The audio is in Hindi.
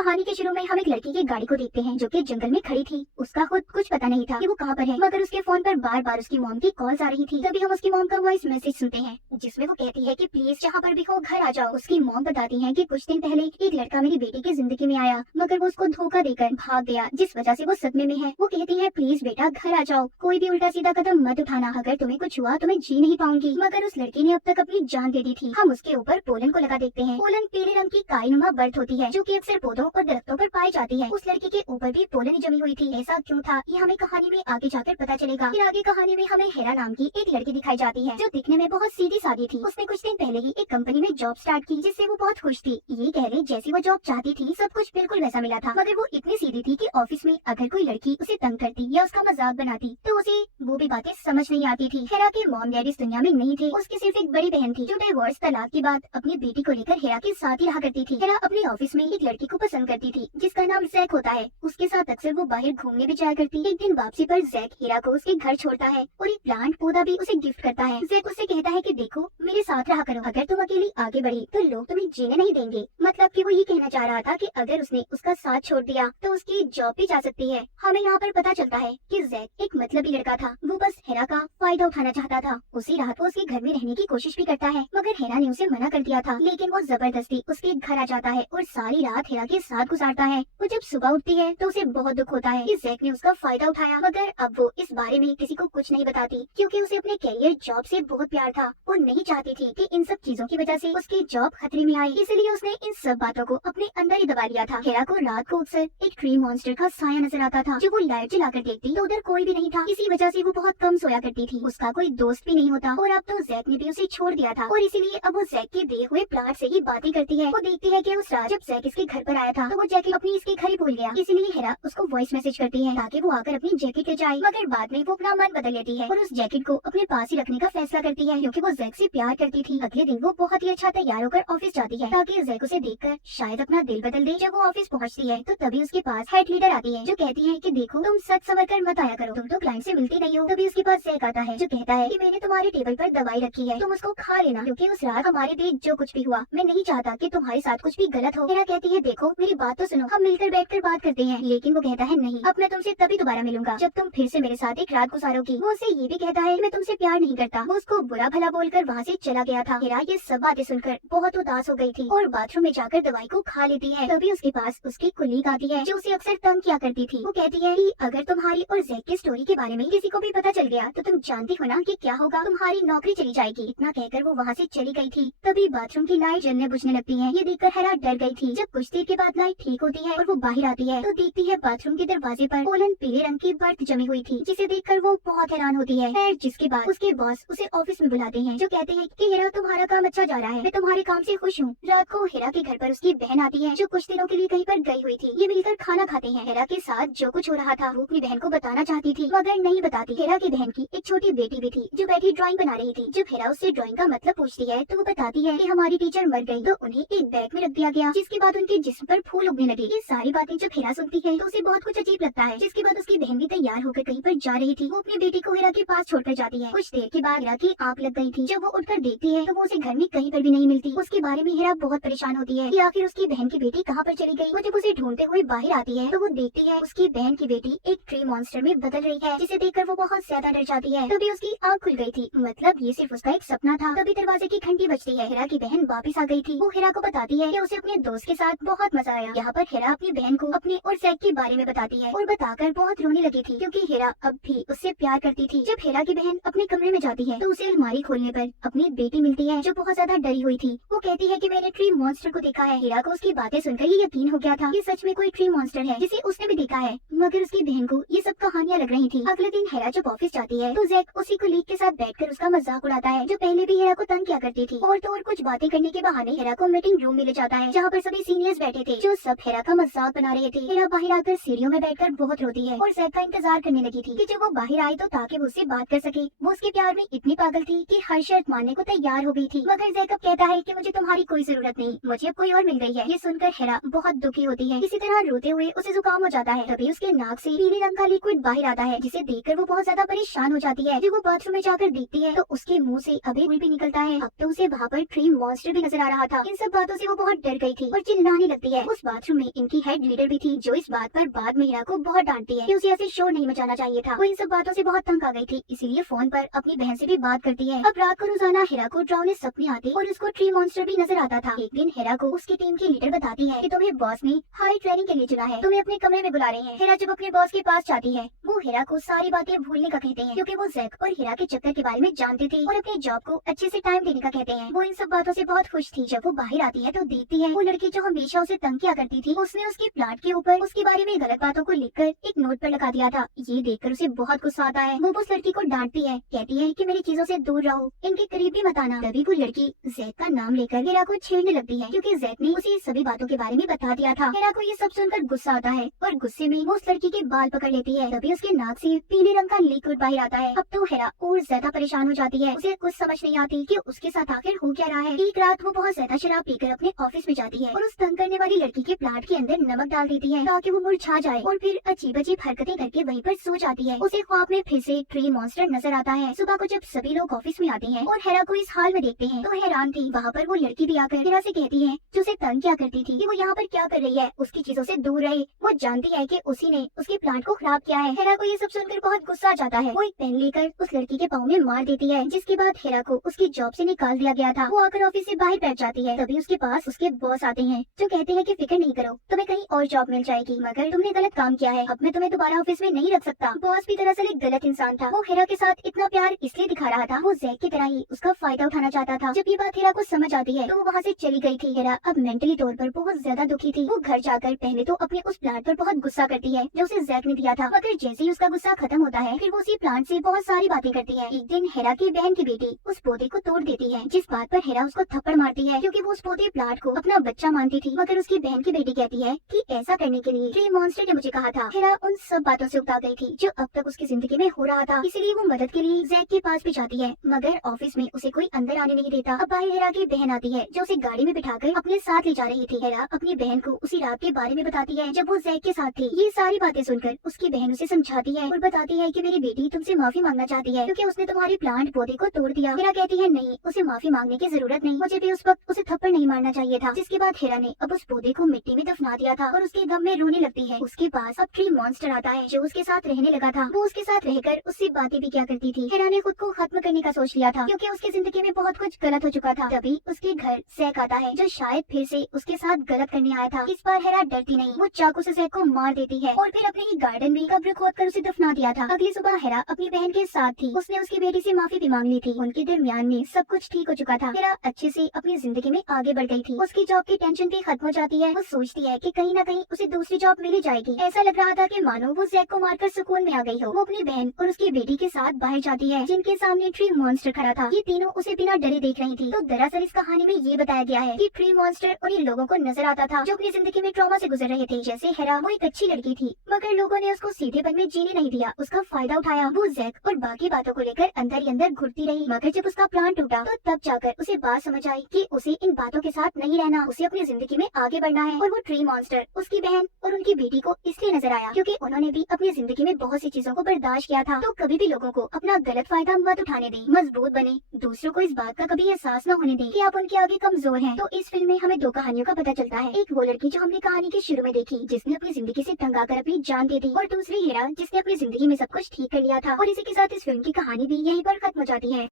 कहानी के शुरू में हम एक लड़की की गाड़ी को देखते हैं जो कि जंगल में खड़ी थी। उसका खुद कुछ पता नहीं था कि वो कहाँ पर है, मगर उसके फोन पर बार बार उसकी मॉम की कॉल्स आ रही थी। तभी हम उसकी मॉम का वॉइस मैसेज सुनते हैं जिसमें वो कहती है कि प्लीज जहाँ पर भी हो घर आ जाओ। उसकी मॉम बताती है कि कुछ दिन पहले एक लड़का मेरी बेटी की जिंदगी में आया, मगर वो उसको धोखा देकर भाग गया, जिस वजह से वो सदमे में है। वो कहती है प्लीज बेटा घर आ जाओ, कोई भी उल्टा सीधा कदम मत उठाना, अगर तुम्हें कुछ हुआ तो मैं जी नहीं पाऊंगी। मगर उस लड़की ने अब तक अपनी जान दे दी थी। हम उसके ऊपर पोलन को लगा देखते हैं। पोलन पीले रंग की काईनुमा बर्थ होती है जो कि अक्सर पौधों और दरख्तों पर पाई जाती है। उस लड़की के ऊपर भी पोलन जमी हुई थी। ऐसा क्यों था ये हमें कहानी में आगे जाकर पता चलेगा। फिर आगे कहानी में हमें हेरा नाम की एक लड़की दिखाई जाती है जो दिखने में बहुत सीधी सादी थी। उसने कुछ दिन पहले ही एक कंपनी में जॉब स्टार्ट की जिससे वो बहुत खुश थी। ये कह ले जैसी वो जॉब चाहती थी सब कुछ बिल्कुल वैसा मिला था, मगर वो इतनी सीधी थी कि ऑफिस में अगर कोई लड़की उसे तंग करती या उसका मजाक बनाती तो उसे वो भी बातें समझ नहीं आती थी। हेरा के मॉम डैडी इस दुनिया में नहीं थे। उसकी सिर्फ एक बड़ी बहन थी जो डिवोर्स तलाक के बाद अपनी बेटी को लेकर हेरा के साथ ही रहा करती थी। हेरा अपने ऑफिस में एक लड़की को पसंद करती थी जिसका नाम जैक होता है। उसके साथ अक्सर वो बाहर घूमने भी जाया करती। एक दिन वापसी पर जैक हेरा को उसके घर छोड़ता है और एक प्लांट पौधा भी उसे गिफ्ट करता है। जैक उससे कहता है कि देखो मेरे साथ रहा करो, अगर तुम अकेली आगे बढ़ी तो लोग तुम्हें जीने नहीं देंगे। मतलब कि वो ये कहना चाह रहा था कि अगर उसने उसका साथ छोड़ दिया तो उसकी जॉब भी जा सकती है। हमें यहाँ पर पता चलता है कि जैक एक मतलबी लड़का था। वो बस हेरा का फायदा उठाना चाहता था। उसी रात वो उसके घर में रहने की कोशिश भी करता है, मगर हेरा ने उसे मना कर दिया था। लेकिन वो जबरदस्ती उसके घर आ जाता है और सारी रात हेरा के साथ गुजारता है। वो जब सुबह उठती है तो उसे बहुत दुख होता है कि जैक ने उसका फायदा उठाया, मगर अब वो इस बारे में किसी को कुछ नहीं बताती क्योंकि उसे अपने कैरियर जॉब से बहुत प्यार था। वो नहीं चाहती थी कि इन सब चीजों की वजह से उसकी जॉब खतरे में आए, इसलिए उसने इन सब बातों को अपने अंदर ही दबा लिया था। हेरा को रात को अक्सर एक ट्री मॉन्स्टर का साया नजर आता था। जो वो लाइट जलाकर देखती तो उधर कोई भी नहीं था। इसी वजह से वो बहुत कम सोया करती थी। उसका कोई दोस्त भी नहीं होता और अब तो जैक ने भी उसे छोड़ दिया था और इसीलिए अब वो जैक के दिए हुए प्लाट से ही बातें करती है। वो देखती है कि उस रात जब जैक इसके घर पर आया था तो वो जैकेट अपनी इसके घर ही भूल गया, इसीलिए हेरा उसको वॉइस मैसेज करती है ताकि वो आकर अपनी जैकेट ले जाए। मगर बाद में वो अपना मन बदल लेती है और उस जैकेट को अपने पास ही रखने का फैसला करती है क्योंकि वो जैक से प्यार करती थी। अगले दिन वो बहुत ही अच्छा तैयार होकर ऑफिस जाती है ताकि जैक उसे देखकर शायद अपना दिल बदल दे। जब वो ऑफिस पहुंचती है तो तभी उसके पास हेड लीडर आती है जो कहती है कि देखो तुम सच संवर कर मत आया करो, तुम तो क्लाइंट से मिलती नहीं हो। तभी उसके पास जैक आता है जो कहता है कि मैंने तुम्हारे टेबल पर दवाई रखी है, तुम उसको खा लेना क्योंकि उस रात हमारे बीच जो कुछ भी हुआ मैं नहीं चाहता कि तुम्हारे साथ कुछ भी गलत हो। हेरा कहती है देखो मेरी बात तो सुनो, हम मिलकर बैठकर बात करते हैं। लेकिन वो कहता है नहीं, अब मैं तुमसे तभी दोबारा मिलूंगा जब तुम फिर से मेरे साथ एक रात गुजारोगी। वो उसे ये भी कहता है कि मैं तुमसे प्यार नहीं करता। वो उसको बुरा भला बोलकर वहाँ से चला गया था। हेरा ये सब बातें सुनकर बहुत उदास हो गई थी और बाथरूम में जाकर दवाई को खा लेती है। तभी उसके पास उसकी कुलीग आती है जो उसे अक्सर तंग किया करती थी। वो कहती है कि अगर तुम्हारी और जैक की स्टोरी के बारे में किसी को भी पता चल गया तो तुम जानती हो ना कि क्या होगा, तुम्हारी नौकरी चली जाएगी। इतना कहकर वो वहाँ से चली गई थी। तभी बाथरूम की लाइट जलने बुझने लगती है। ये देखकर हेरा डर गई थी। जब कुछ देर के बाद लाइट ठीक होती है और वो बाहर आती है तो देखती है बाथरूम के दरवाजे पर पोलन पीले रंग की बर्फ जमी हुई थी, जिसे देखकर वो बहुत हैरान होती है। खैर जिसके बाद उसके बॉस उसे ऑफिस में बुलाते हैं जो कहते हैं कि हेरा तुम्हारा काम अच्छा जा रहा है, मैं तुम्हारे काम से खुश हूँ। रात को हेरा के घर पर उसकी बहन आती है जो कुछ दिनों के लिए कहीं पर गई हुई थी। ये मिलकर खाना खाते हैं। हेरा के साथ जो कुछ हो रहा था वो अपनी बहन को बताना चाहती थी मगर नहीं बताती। हेरा की बहन की एक छोटी बेटी भी थी जो बैठी ड्राइंग बना रही थी। जब हेरा उससे ड्राइंग का मतलब पूछती है तो वो बताती है कि हमारी टीचर मर गई तो उन्हें एक बैग में रख दिया गया, जिसके बाद उनके जिस्म पर फूल उगने लगे। ये सारी बातें जब हेरा सुनती है तो उसे बहुत कुछ अजीब लगता है। जिसके बाद उसकी बहन भी तैयार होकर कहीं पर जा रही थी। वो अपनी बेटी को हेरा के पास छोड़कर जाती है। कुछ देर के बाद हेरा की आंख लग गई थी। जब वो उठकर देखती है तो वो उसे घर में कहीं पर भी नहीं मिलती। उसके बारे में हेरा बहुत परेशान होती है कि आखिर उसकी बहन की बेटी कहाँ पर चली गई। वो जब उसे ढूंढते हुए बाहर आती है तो वो देखती है उसकी बहन की बेटी एक ट्री मॉन्स्टर में बदल रही है, जिसे देखकर वो बहुत ज्यादा डर जाती है। तभी उसकी आंख खुल गई थी, मतलब ये सिर्फ उसका एक सपना था। तभी दरवाजे की घंटी बजती है। हेरा की बहन वापस आ गई थी। वो हेरा को बताती है कि उसे अपने दोस्त के साथ बहुत मजा आया। यहाँ पर हेरा अपनी बहन को अपने और जैक के बारे में बताती है और बताकर बहुत रोने लगी थी क्योंकि हेरा अब भी उससे प्यार करती थी। जब हेरा की बहन अपने कमरे में जाती है तो उसे अलमारी खोलने पर अपनी बेटी मिलती है जो बहुत ज्यादा डरी हुई थी। वो कहती है कि मैंने ट्री मॉन्स्टर को देखा है। हेरा को उसकी बातें सुनकर ये यकीन हो गया था कि सच में कोई ट्री मॉन्स्टर है जिसे उसने भी देखा है, मगर उसकी बहन को ये सब कहानियां लग रही थी। अगले दिन हेरा जब ऑफिस जाती है तो जैक उसी कुलीग के साथ बैठकर उसका मजाक उड़ाता है जो पहले भी हेरा को तंग किया करती थी। और तो और कुछ बातें करने के बहाने हेरा को मीटिंग रूम में ले जाता है जहाँ पर सभी सीनियर्स बैठे थे जो सब हेरा का मजाक बना रहे थे। हेरा बाहर आकर सीढ़ियों में बैठकर बहुत रोती है और जैक का इंतजार करने लगी थी कि जब वो बाहर आए तो ताकि वो उससे बात कर सके। वो उसके प्यार में इतनी पागल थी कि हर शर्त मानने को तैयार हो गई थी। मगर जैक अब कहता है कि मुझे तुम्हारी कोई जरूरत नहीं, मुझे अब कोई और मिल गई है। ये सुनकर हेरा बहुत दुखी होती है। इसी तरह रोते हुए उसे जुकाम हो जाता है। तभी उसके नाक से पीले रंग का लिक्विड बाहर आता है जिसे देखकर वो बहुत ज्यादा परेशान हो जाती है। जब वो बाथरूम में जाकर देखती है तो उसके मुंह से अभी भी निकलता है। अब तो उसे वहाँ पर ट्री मॉन्स्टर भी नजर आ रहा था। इन सब बातों से वो बहुत डर गई थी और चिल्लाने लगती है। उस बाथरूम में इनकी हेड लीडर भी थी, जो इस बात पर बाद में हीरा को बहुत डांटती है कि उसे ऐसे शोर नहीं मचाना चाहिए था। वो इन सब बातों से बहुत तंग आ गई थी, इसीलिए फोन पर अपनी बहन से भी बात करती है। अब रात को रोजाना हीरा को डरावने सपने आते और उसको ट्री मॉन्स्टर भी नजर आता था। एक दिन हीरा को उसकी टीम की लीडर बताती है कि तुम्हें बॉस ने हाई ट्रेनिंग के लिए चुना है, तुम्हें अपने कमरे में बुला रहे हैं। हीरा जब अपने बॉस के पास जाती है, वो हीरा को सारी बातें भूलने का कहते हैं, क्योंकि वो जैक और हीरा के चक्कर के बारे में जानते थे और अपने जॉब को अच्छे से टाइम देने का कहते हैं। वो इन सब बातों से बहुत खुश थी। जब वो बाहर आती है तो देखती है वो लड़की जो हमेशा उसे तंग किया करती थी, उसने उसके प्लाट के ऊपर उसके बारे में गलत बातों को लिखकर एक नोट पर लगा दिया था। ये देखकर उसे बहुत गुस्सा आता है। वो उस लड़की को डांटती है, कहती है कि मेरी चीजों से दूर रहो, इनके करीब भी मत आना। तभी वो लड़की जैक का नाम लेकर हीरा को छेड़ने लगती है, क्योंकि जैक ने उसे सभी बातों के बारे में बता दिया था। हीरा को ये सब सुनकर गुस्सा आता है और गुस्से में वो उस लड़की के बाल पकड़ लेती है। तभी उसके नाक से पीले रंग का लिक्विड बाहर आता है। अब तो हीरा और ज्यादा परेशान हो जाती है। उसे कुछ समझ नहीं आती कि उसके साथ आखिर हो क्या रहा है। एक रात वो बहुत ज्यादा शराब पीकर अपने ऑफिस में जाती है और उस तंग करने वाली लड़की के प्लाट के अंदर नमक डाल देती है ताकि वो मुरझा जाए, और फिर अजीब अजीब हरकतें करके वहीं पर सो जाती है। उसे ख्वाब में फिर से ट्री मॉन्स्टर नजर आता है। सुबह को जब सभी लोग ऑफिस में आते हैं और हीरा को इस हाल में देखते हैं तो हैरान थी। वहाँ पर वो लड़की भी आकर हीरा से कहती है, जो उसे तंग किया करती थी, कि वो यहाँ पर क्या कर रही है, उसकी चीजों से दूर रहे। वो जानती है कि उसी ने उसके प्लांट को खराब किया है। हीरा को ये सब सुनकर बहुत गुस्सा आ जाता है। वो एक पेन लेकर उस लड़की के पाँव में मार देती है, जिसके बाद हीरा को उसकी जॉब से निकाल दिया गया था। वो आकर ऑफिस से बाहर बैठ जाती है। तभी उसके पास उसके बॉस आते हैं, जो कहते हैं कि फिक्र नहीं करो, तुम्हें कहीं और जॉब मिल जाएगी, मगर तुमने गलत काम किया है, अब मैं तुम्हें दोबारा ऑफिस में नहीं रख सकता। बॉस भी दरअसल एक गलत इंसान था। वो हीरा के साथ इतना प्यार इसलिए दिखा रहा था, वो जैक की तरह ही उसका फायदा उठाना चाहता था। जब ये बात हीरा को समझ आती है तो वो वहाँ से चली गई थी। हीरा अब मेंटली तौर पर बहुत ज्यादा दुखी थी। वो घर जाकर पहले तो अपने उस प्लांट पर बहुत गुस्सा करती है जो उसे जैक ने दिया था, मगर जैसे ही उसका गुस्सा खत्म होता है फिर वो उसी प्लांट से बहुत सारी बातें करती है। एक दिन हीरा की बहन की बेटी उस पौधे को तोड़ देती है, जिस बात पर हीरा उसको थप्पड़ मारती है, क्योंकि वो उस पौधे प्लांट को अपना बच्चा मानती थी। मगर उसकी बहन की बेटी कहती है कि ऐसा करने के लिए ट्री मॉन्स्टर ने मुझे कहा था। हीरा उन सब बातों से उकता गई थी जो अब तक उसकी जिंदगी में हो रहा था, इसलिए वो मदद के लिए जैक के पास भी जाती है, मगर ऑफिस में उसे कोई अंदर आने नहीं देता। अब बाहर हीरा की बहन आती है, जो उसे गाड़ी में बिठाकर अपने साथ ले जा रही थी। हीरा अपनी बहन को उसी रात के बारे में बताती है जब वो जैक के साथ थी। ये सारी बातें सुनकर उसकी बहन उसे समझाती है और बताती है कि मेरी बेटी तुमसे माफी मांगना चाहती है, क्योंकि उसने तुम्हारी प्लांट पौधे को तोड़ दिया। हीरा कहती है नहीं, उसे माफी मांगने की जरूरत नहीं, मुझे भी उस वक्त उसे थप्पड़ नहीं मारना चाहिए था। जिसके बाद हीरा ने अब उस पौधे को मिट्टी में दफना दिया था और उसके गम में रोने लगती है। उसके पास अब ट्री मॉन्स्टर आता है, जो उसके साथ रहने लगा था। वो उसके साथ रहकर उससे बातें भी क्या करती थी। हीरा ने खुद को खत्म करने का सोच लिया था, क्योंकि उसकी जिंदगी में बहुत कुछ गलत हो चुका था। तभी उसके घर जैक आता है, जो शायद फिर से उसके साथ गलत करने आया था। इस बार हीरा डरती नहीं, वो चाकू से जैक को मार देती है और फिर अपने ही गार्डन में कब्र खोदकर उसे दफना दिया था। अगली सुबह हीरा अपनी बहन के साथ थी। उसने उसकी बेटी से माफी भी मांग ली थी। उनके दरमियान में सब कुछ ठीक हो चुका था। हीरा अच्छे से अपनी जिंदगी में आगे बढ़ गई थी। उसकी जॉब की टेंशन भी खत्म हो जाती है। वो सोचती है कि कहीं न कहीं उसे दूसरी जॉब मिल ही जाएगी। ऐसा लग रहा था कि मानो वो जैक को मारकर सुकून में आ गई हो। वो अपनी बहन और उसकी बेटी के साथ बाहर जाती है, जिनके सामने ट्री मॉन्स्टर खड़ा था। ये तीनों उसे बिना डरे देख रही थी। तो दरअसल इस कहानी में ये बताया गया है कि ट्री मॉन्स्टर उन लोगों को नजर आता था जो अपनी जिंदगी में ट्रॉमा से गुजर रहे थे। जैसे हीरा वो एक अच्छी लड़की थी, मगर लोगों ने उसको सीधेपन में जीने नहीं दिया, उसका फायदा उठाया। वो जैक और बाकी बातों को लेकर अंदर ही अंदर घुटती रही, मगर जब उसका प्लान टूटा तो तब जाकर उसे बात समझ आई कि उसे इन बातों के साथ नहीं रहना, उसे अपनी जिंदगी में आगे बढ़ना है। और वो ट्री मॉन्स्टर उसकी बहन और उनकी बेटी को इसलिए नजर आया क्योंकि उन्होंने भी अपनी जिंदगी में बहुत सी चीजों को बर्दाश्त किया था। तो कभी भी लोगों को अपना गलत फायदा मत उठाने दें, मजबूत बने, दूसरों को इस बात का कभी एहसास न होने दें कि आप उनके आगे कमजोर हैं। तो इस फिल्म में हमें दो कहानियों का पता चलता है। एक वो लड़की जो हमने कहानी के शुरू में देखी, जिसने अपनी जिंदगी से तंग आकर अपनी जान दे दी, और दूसरी हीरा जिसने अपनी जिंदगी में सब कुछ ठीक कर लिया था। और इसी के साथ इस फिल्म की कहानी भी यहीं पर खत्म हो जाती है।